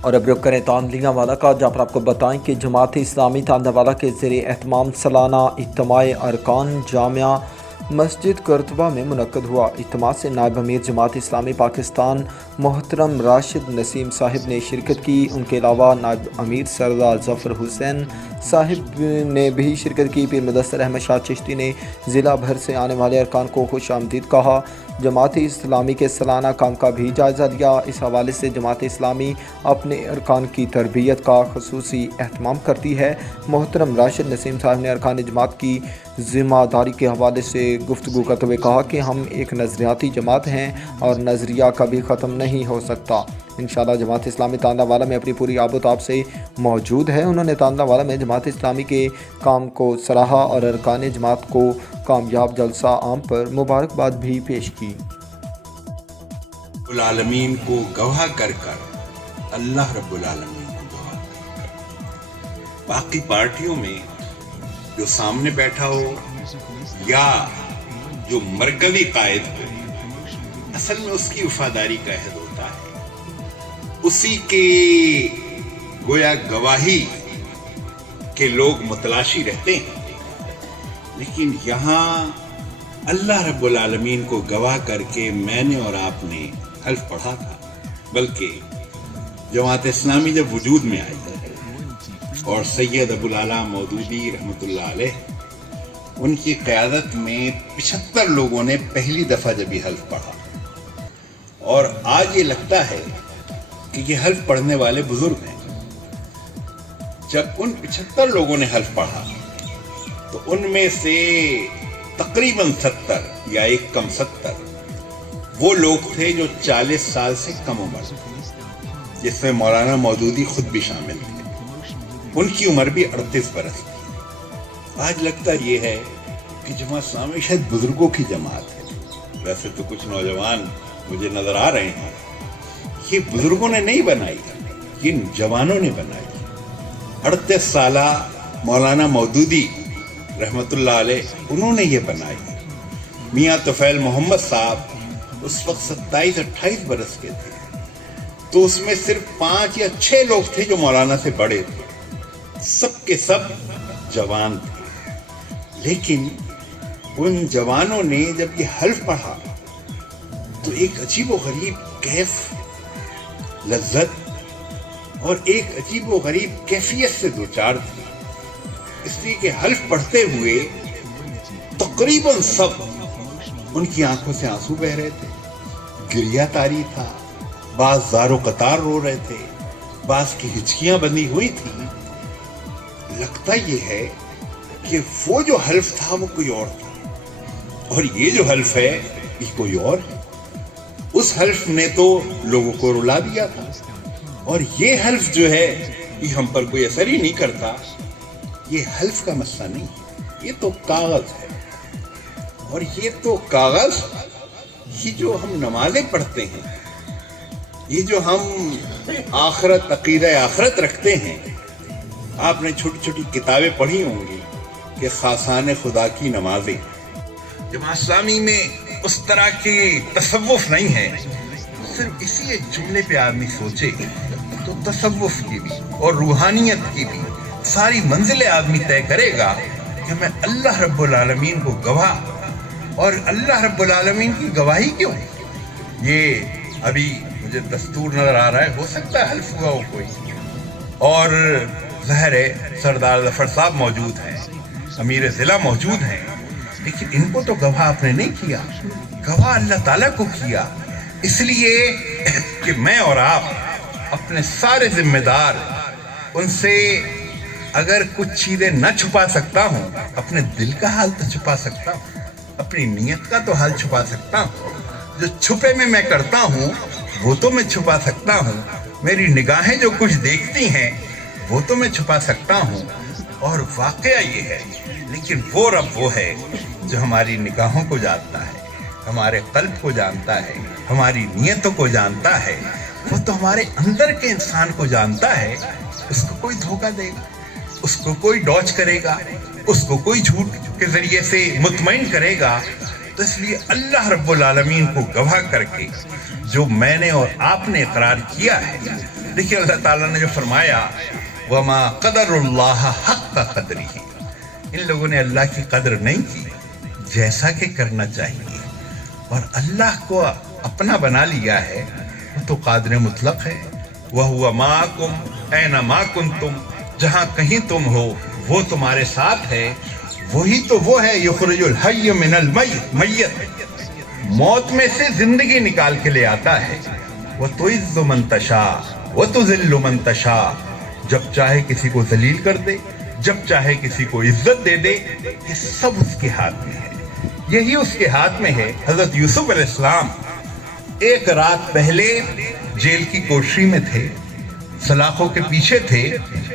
اور اب رک کریں تاندلیاں والا کا، جہاں پر آپ کو بتائیں کہ جماعت اسلامی تاندہ والا کے زیر اہتمام سالانہ اجتماع ارکان جامعہ مسجد کرتبہ میں منعقد ہوا۔ اجتماع سے نائب امیر جماعت اسلامی پاکستان محترم راشد نسیم صاحب نے شرکت کی۔ ان کے علاوہ نائب امیر سردار ظفر حسین صاحب نے بھی شرکت کی۔ پیر مدثر احمد شاہ چشتی نے ضلع بھر سے آنے والے ارکان کو خوش آمدید کہا۔ جماعت اسلامی کے سالانہ کام کا بھی جائزہ لیا۔ اس حوالے سے جماعت اسلامی اپنے ارکان کی تربیت کا خصوصی اہتمام کرتی ہے۔ محترم راشد نسیم صاحب نے ارکان جماعت کی ذمہ داری کے حوالے سے گفتگو کرتے ہوئے کہا کہ ہم ایک نظریاتی جماعت ہیں اور نظریہ کبھی ختم نہیں ہو سکتا۔ انشاءاللہ جماعت اسلامی تاندہ والا میں اپنی پوری آب و تاب سے موجود ہے۔ انہوں نے تاندہ والا میں جماعت اسلامی کے کام کو سراہا اور ارکان جماعت کو کامیاب جلسہ عام پر مبارکباد بھی پیش کی۔ رب العالمین کو گواہ کر اللہ رب العالمین کو گواہ کر باقی پارٹیوں میں جو سامنے بیٹھا ہو یا جو مرکزی قائد ہو، اصل میں اس کی وفاداری کا عہد ہوتا ہے، اسی کے گویا گواہی کے لوگ متلاشی رہتے ہیں۔ لیکن یہاں اللہ رب العالمین کو گواہ کر کے میں نے اور آپ نے حلف پڑھا تھا، بلکہ جماعت اسلامی جب وجود میں آئی اور سید ابو العلا مودودی رحمۃ اللہ علیہ ان کی قیادت میں 75 لوگوں نے پہلی دفعہ جب یہ حلف پڑھا، اور آج یہ لگتا ہے کہ یہ حلف پڑھنے والے بزرگ ہیں۔ جب ان 75 لوگوں نے حلف پڑھا تو ان میں سے تقریباً 70 یا ایک کم 70 وہ لوگ تھے جو 40 سال سے کم عمر، جس میں مولانا مودودی خود بھی شامل تھے۔ ان کی عمر بھی 38 برس تھی۔ آج لگتا یہ ہے کہ جماعت اسلامی شاید بزرگوں کی جماعت ہے۔ ویسے تو کچھ نوجوان مجھے نظر آ رہے ہیں، یہ بزرگوں نے نہیں بنائی، یہ جوانوں نے بنائی۔ 38 سالہ مولانا مودودی رحمۃ اللہ علیہ انہوں نے یہ بنائی۔ میاں طفیل محمد صاحب اس وقت 27-28 برس کے تھے، تو اس میں صرف 5 یا 6 لوگ تھے جو مولانا سے بڑے تھے، سب کے سب جوان تھے۔ لیکن ان جوانوں نے جب یہ حلف پڑھا تو ایک عجیب و غریب کیف، لذت اور ایک عجیب و غریب کیفیت سے دوچار تھی، اس لیے کہ حلف پڑھتے ہوئے تقریباً سب ان کی آنکھوں سے آنسو بہ رہے تھے، گریہ طاری تھا، بعض زار و قطار رو رہے تھے، بعض کی ہچکیاں بندھی ہوئی تھیں۔ لگتا یہ ہے کہ وہ جو حلف تھا وہ کوئی اور تھا، اور یہ جو حلف ہے یہ کوئی اور ہے۔ اس حلف نے تو لوگوں کو رلا دیا تھا، اور یہ حلف جو ہے یہ ہم پر کوئی اثر ہی نہیں کرتا۔ یہ حلف کا مسئلہ نہیں ہے، یہ تو کاغذ ہے، اور یہ تو کاغذ، یہ جو ہم نمازیں پڑھتے ہیں، یہ جو ہم آخرت، عقیدہ آخرت رکھتے ہیں، آپ نے چھوٹی چھوٹی کتابیں پڑھی ہوں گی کہ خاصان خدا کی نمازیں۔ جماعت اسلامی میں اس طرح کی تصوف نہیں ہے۔ صرف اسی ایک جملے پہ آدمی سوچے تو تصوف کی بھی اور روحانیت کی بھی ساری منزلیں آدمی طے کرے گا کہ میں اللہ رب العالمین کو گواہ، اور اللہ رب العالمین کی گواہی کیوں؟ یہ ابھی مجھے دستور نظر آ رہا ہے، ہو سکتا ہے حلف ہوا ہو کوئی، اور ظاہر ہے سردار ظفر صاحب موجود ہیں، امیر ضلع موجود ہیں، لیکن ان کو تو گواہ آپ نے نہیں کیا، گواہ اللہ تعالیٰ کو کیا۔ اس لیے کہ میں اور آپ اپنے سارے ذمہ دار، ان سے اگر کچھ چیزیں نہ چھپا سکتا ہوں، اپنے دل کا حال تو چھپا سکتا ہوں، اپنی نیت کا تو حال چھپا سکتا ہوں۔ جو چھپے میں میں کرتا ہوں وہ تو میں چھپا سکتا ہوں، میری نگاہیں جو کچھ دیکھتی ہیں وہ تو میں چھپا سکتا ہوں، اور واقعہ یہ ہے، لیکن وہ رب وہ ہے جو ہماری نگاہوں کو جانتا ہے، ہمارے قلب کو جانتا ہے، ہماری نیتوں کو جانتا ہے، وہ تو ہمارے اندر کے انسان کو جانتا ہے۔ اس کو کوئی دھوکہ دے گا، اس کو کوئی ڈوچ کرے گا، اس کو کوئی جھوٹ کے ذریعے سے مطمئن کرے گا، تو اس لیے اللہ رب العالمین کو گواہ کر کے جو میں نے اور آپ نے اقرار کیا ہے. دیکھیے اللہ تعالیٰ نے جو فرمایا وَمَا قَدَرُ اللَّهَ حَقَّ قَدْرِهِ، ان لوگوں نے اللہ کی قدر نہیں کی جیسا کہ کرنا چاہیے، اور اللہ کو اپنا بنا لیا ہے. وہ تو قادر مطلق ہے. وَهُوَ مَعَكُمْ أَيْنَمَا كُنْتُمْ، جہاں کہیں تم ہو وہ تمہارے ساتھ ہے. وہی تو وہ ہے یخرج الحی من المیت، موت میں سے زندگی نکال کے لے آتا ہے. وَتُعِزُّ مَن تَشَاءُ وَتُذِلُّ مَن تَشَاءُ، جب چاہے کسی کو ذلیل کر دے، جب چاہے کسی کو عزت دے دے. یہ سب اس کے ہاتھ میں ہے. یہی اس کے ہاتھ میں ہے. حضرت یوسف علیہ السلام ایک رات پہلے جیل کی کوٹری میں تھے، سلاخوں کے پیچھے تھے،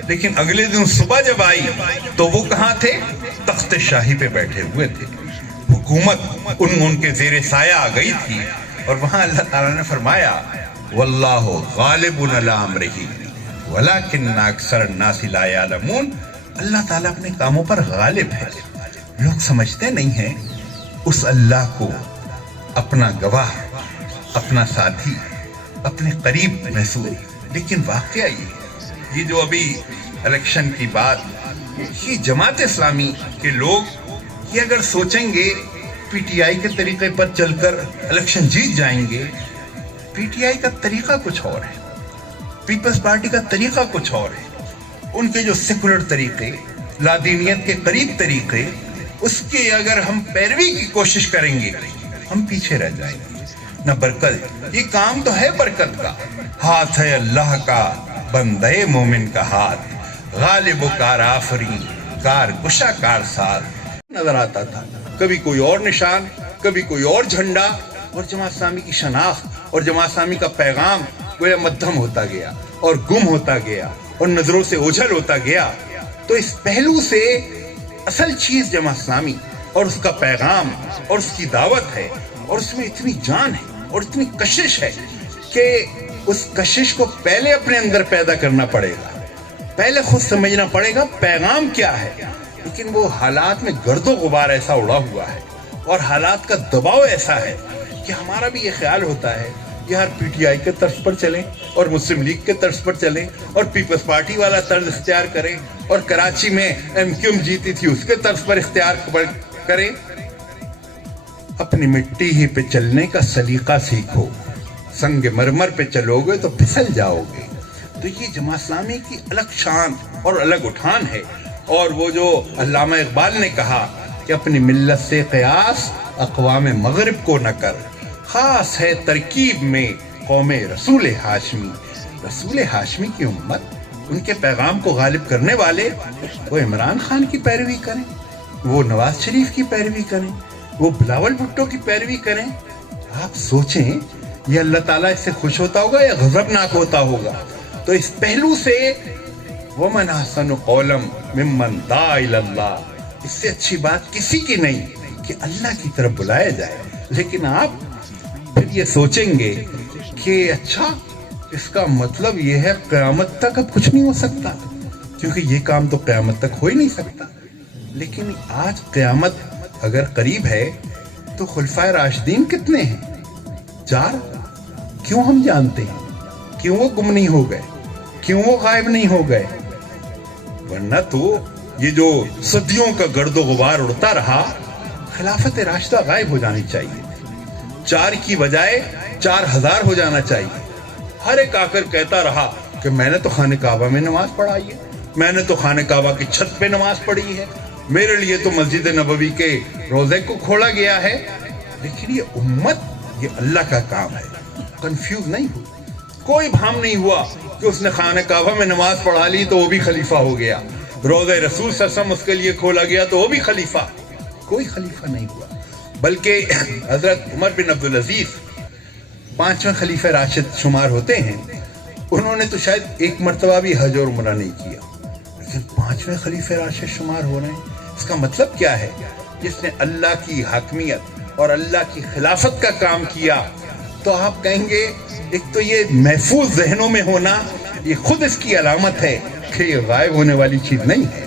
لیکن اگلے دن صبح جب آئی تو وہ کہاں تھے؟ تخت شاہی پہ بیٹھے ہوئے تھے. حکومت ان کے زیر سایہ آ گئی تھی، اور وہاں اللہ تعالیٰ نے فرمایا واللہ غالب علی امرہ ولکن اکثر الناس لا یعلمون. اللہ تعالیٰ اپنے کاموں پر غالب ہے، لوگ سمجھتے نہیں ہیں اس اللہ کو اپنا گواہ، اپنا ساتھی، اپنے قریب محسوس. لیکن واقعہ یہ جو ابھی الیکشن کی بات، یہ جماعت اسلامی کے لوگ یہ اگر سوچیں گے پی ٹی آئی کے طریقے پر چل کر الیکشن جیت جائیں گے، پی ٹی آئی کا طریقہ کچھ اور ہے، پیپلز پارٹی کا طریقہ کچھ اور ہے. ان کے جو سیکولر طریقے، لادینیت کے قریب طریقے، اس کی اگر ہم پیروی کی کوشش کریں گے ہم پیچھے رہ جائیں گے. نہ برکت، یہ کام تو ہے برکت کا، ہاتھ ہے اللہ کا، بندے مومن کا ہاتھ، غالب و کار آفرین، کار کشا کار ساتھ نظر آتا تھا. کبھی کوئی اور نشان، کبھی کوئی اور جھنڈا، اور جماعت اسلامی کی شناخت اور جماعت اسلامی کا پیغام گویا مدھم ہوتا گیا اور گم ہوتا گیا اور نظروں سے اوجھل ہوتا گیا. تو اس پہلو سے اصل چیز جماعت اسلامی اور اس کا پیغام اور اس کی دعوت ہے، اور اس میں اتنی جان ہے اور اتنی کشش ہے کہ اس کشش کو پہلے اپنے اندر پیدا کرنا پڑے گا، پہلے خود سمجھنا پڑے گا پیغام کیا ہے. لیکن وہ حالات میں گرد و غبار ایسا اڑا ہوا ہے اور حالات کا دباؤ ایسا ہے کہ ہمارا بھی یہ خیال ہوتا ہے یار پی ٹی آئی کے طرز پر چلیں اور مسلم لیگ کے طرز پر چلیں اور پیپلز پارٹی والا طرز اختیار کریں اور کراچی میں ایم کیو ایم جیتی تھی اس کے طرز پر اختیار کریں. اپنی مٹی ہی پہ چلنے کا سلیقہ سیکھو، سنگ مرمر پہ چلو گے تو پھسل جاؤ گے. تو یہ جماعت اسلامی کی الگ شان اور الگ اٹھان ہے. اور وہ جو علامہ اقبال نے کہا کہ اپنی ملت سے قیاس اقوام مغرب کو نہ کر، خاص ہے ترکیب میں قوم رسول ہاشمی. رسول ہاشمی کی امت، ان کے پیغام کو غالب کرنے والے وہ عمران خان کی پیروی کریں، وہ نواز شریف کی پیروی کریں، وہ بلاول بھٹو کی پیروی کریں. آپ سوچیں یہ اللہ تعالیٰ اس سے خوش ہوتا ہوگا یا غضبناک ہوتا ہوگا. تو اس پہلو سے وَمَنْ أَحْسَنُ قَوْلًا مِمَّنْ دَعَا إِلَى اللَّهِ، اس سے اچھی بات کسی کی نہیں کہ اللہ کی طرف بلایا جائے. لیکن آپ پھر یہ سوچیں گے کہ اچھا اس کا مطلب یہ ہے قیامت تک اب کچھ نہیں ہو سکتا، کیونکہ یہ کام تو قیامت تک ہو ہی نہیں سکتا. لیکن آج قیامت اگر قریب ہے تو خلفائے راشدین کتنے ہیں؟ 4. کیوں ہم جانتے ہیں؟ کیوں وہ گم نہیں ہو گئے؟ کیوں وہ غائب نہیں ہو گئے؟ ورنہ تو یہ جو صدیوں کا گرد و غبار اڑتا رہا، خلافت راشدہ غائب ہو جانی چاہیے. 4 کی بجائے 4000 ہو جانا چاہیے. ہر ایک آ کر کہتا رہا کہ میں نے تو خانہ کعبہ میں نماز پڑھائی ہے، میں نے تو خانہ کعبہ کی چھت پہ نماز پڑھی ہے، میرے لیے تو مسجد نبوی کے روزے کو کھولا گیا ہے. لیکن یہ امت، یہ اللہ کا کام ہے. کنفیوز نہیں ہوئی، کوئی بھام نہیں ہوا کہ اس نے خانہ کعبہ میں نماز پڑھا لی تو وہ بھی خلیفہ ہو گیا، روزہ رسول صلی اللہ علیہ وسلم اس کے لیے کھولا گیا تو وہ بھی خلیفہ. کوئی خلیفہ نہیں ہوا، بلکہ حضرت عمر بن عبدالعزیز 5ویں خلیفہ راشد شمار ہوتے ہیں. انہوں نے تو شاید ایک مرتبہ بھی حج اور عمرہ نہیں کیا، لیکن 5ویں خلیفہ راشد شمار ہو رہے ہیں. اس کا مطلب کیا ہے؟ جس نے اللہ کی حاکمیت اور اللہ کی خلافت کا کام کیا. تو آپ کہیں گے ایک تو یہ محفوظ ذہنوں میں ہونا، یہ خود اس کی علامت ہے کہ یہ غائب ہونے والی چیز نہیں ہے.